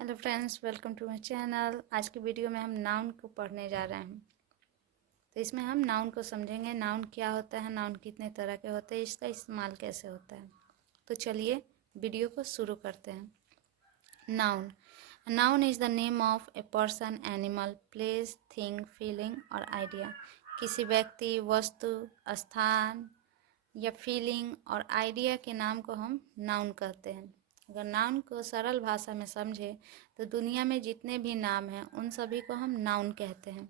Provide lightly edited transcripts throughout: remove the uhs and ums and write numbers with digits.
Hello friends, welcome to my channel. आज की video में हम नाउन को पढ़ने जा रहे हैं। तो इसमें हम नाउन को समझेंगे, नाउन क्या होता है, नाउन कितने तरह के होते हैं, इसका इस्तेमाल कैसे होता है। तो चलिए वीडियो को शुरू करते हैं। Noun noun is the name of a person, animal, place, thing, feeling और आइडिया। किसी व्यक्ति, वस्तु, स्थान या फीलिंग और आइडिया के नाम को हम नाउन कहते हैं। अगर नाउन को सरल भाषा में समझे तो दुनिया में जितने भी नाम हैं उन सभी को हम नाउन कहते हैं।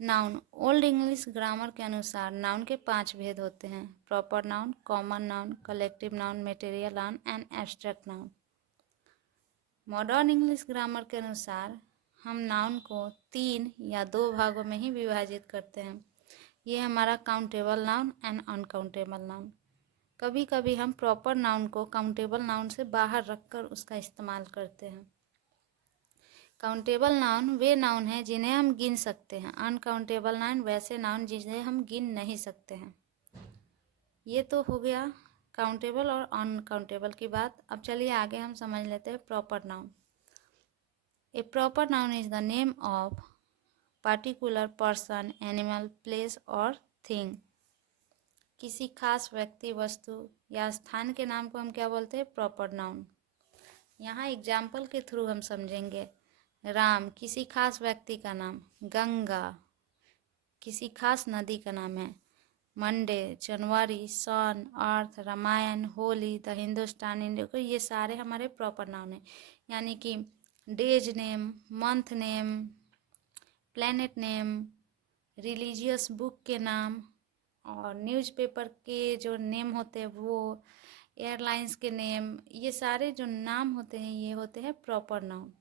नाउन ओल्ड इंग्लिश ग्रामर के अनुसार नाउन के 5 भेद होते हैं: proper noun, common noun, collective noun, material noun and abstract noun. Modern English grammar के अनुसार हम नाउन को 3 या 2 भागों में ही विभाजित करते हैं। ये हमारा countable noun and uncountable noun. कभी कभी हम प्रॉपर नाउन को काउंटेबल नाउन से बाहर रखकर उसका इस्तेमाल करते हैं। काउंटेबल नाउन वे नाउन हैं जिन्हें हम गिन सकते हैं। अनकाउंटेबल नाउन वैसे नाउन जिन्हें हम गिन नहीं सकते हैं। ये तो हो गया काउंटेबल और अनकाउंटेबल की बात। अब चलिए आगे हम समझ लेते हैं proper noun. A proper noun is the name of particular person, animal, place और थिंग। किसी खास व्यक्ति, वस्तु या स्थान के नाम को हम क्या बोलते हैं? Proper noun. यहाँ एग्जाम्पल के थ्रू हम समझेंगे। राम किसी खास व्यक्ति का नाम, गंगा किसी खास नदी का नाम है, Monday, January, sun, earth, Ramayana, Holi, the Hindustan, India, ये सारे हमारे प्रॉपर नाउन हैं। यानी कि days name, month name, planet name, religious book के नाम और न्यूज़पेपर के जो नेम होते हैं वो, एयरलाइंस के नेम, ये सारे जो नाम होते हैं ये होते हैं proper noun.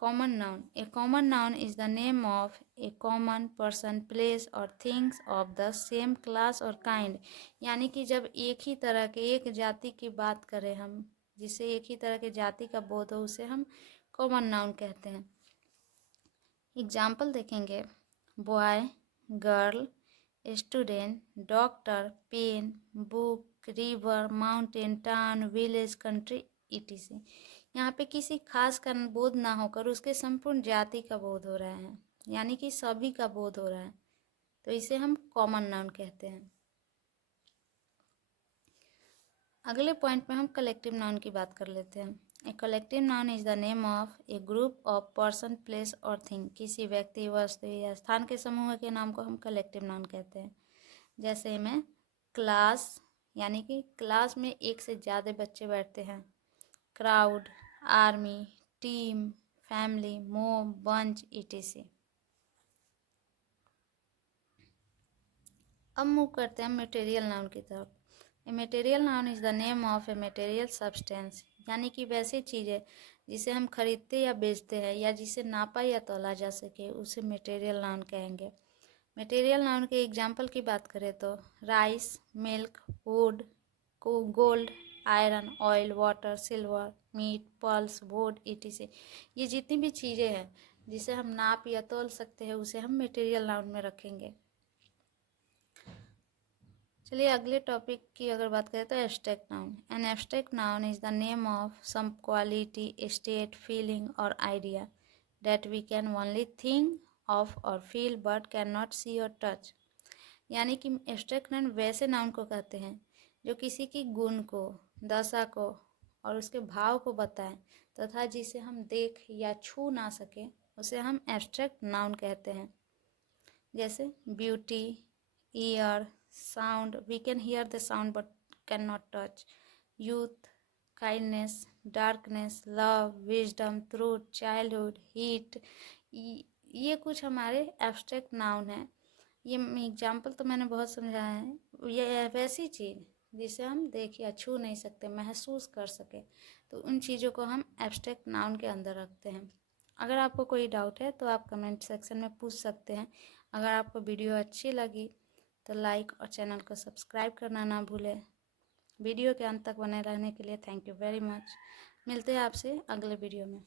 Common noun a common noun is the name of a common person, place और things of the same class और काइंड। यानी कि जब एक ही तरह के, एक जाति की बात करें हम, जिसे एक ही तरह के जाति का बोध हो, उसे हम कॉमन नाउन कहते हैं। एग्जाम्पल देखेंगे। Boy, girl, student, doctor, pen, book, river, mountain, town, village, country, etc। यहाँ पे किसी खास का बोध ना होकर उसके संपूर्ण जाति का बोध हो रहा है, यानी कि सभी का बोध हो रहा है, तो इसे हम कॉमन नाउन कहते हैं। अगले पॉइंट में हम कलेक्टिव नाउन की बात कर लेते हैं। A collective noun is the name of A group of person, place और थिंग। किसी व्यक्ति, वस्तु या स्थान के समूह के नाम को हम कलेक्टिव नाउन कहते हैं। जैसे में क्लास, यानी कि क्लास में एक से ज़्यादा बच्चे बैठते हैं। Crowd, army, team, family, mob, bunch, etc। अब मूव करते हैं मटेरियल नाउन की तरफ। A material noun is the name of a material substance. यानी कि वैसी चीज़ें जिसे हम खरीदते या बेचते हैं या जिसे नापा या तौला जा सके, उसे मटेरियल नाउन कहेंगे। मटेरियल नाउन के एग्जाम्पल की बात करें तो rice, milk, wood, gold, iron, oil, water, silver, meat, pulse, wood, etc। ये जितनी भी चीज़ें हैं जिसे हम नाप या तौल सकते हैं उसे हम मटेरियल नाउन में रखेंगे। चलिए अगले टॉपिक की अगर बात करें तो abstract noun. An abstract noun is the name of some quality, state, feeling और idea that we can only think of और feel but can not see और टच। यानी कि एब्स्ट्रैक्ट नाउन वैसे नाउन को कहते हैं जो किसी की गुण को, दशा को और उसके भाव को बताएं तथा जिसे हम देख या छू ना सके, उसे हम एब्स्ट्रैक्ट नाउन कहते हैं। जैसे beauty, year, sound, we can hear the sound but cannot touch. Youth, kindness, darkness, love, wisdom, truth, childhood, heat, ये कुछ हमारे एब्स्ट्रैक्ट नाउन हैं। ये एग्जाम्पल तो मैंने बहुत समझाया है। ये वैसी चीज़ जिसे हम देख या छू नहीं सकते, महसूस कर सके, तो उन चीज़ों को हम एब्स्ट्रैक्ट नाउन के अंदर रखते हैं। अगर आपको कोई डाउट है तो आप कमेंट सेक्शन में पूछ सकते हैं। अगर आपको वीडियो अच्छी लगी तो लाइक और चैनल को सब्सक्राइब करना ना भूलें। वीडियो के अंत तक बने रहने के लिए थैंक यू वेरी मच। मिलते हैं आपसे अगले वीडियो में।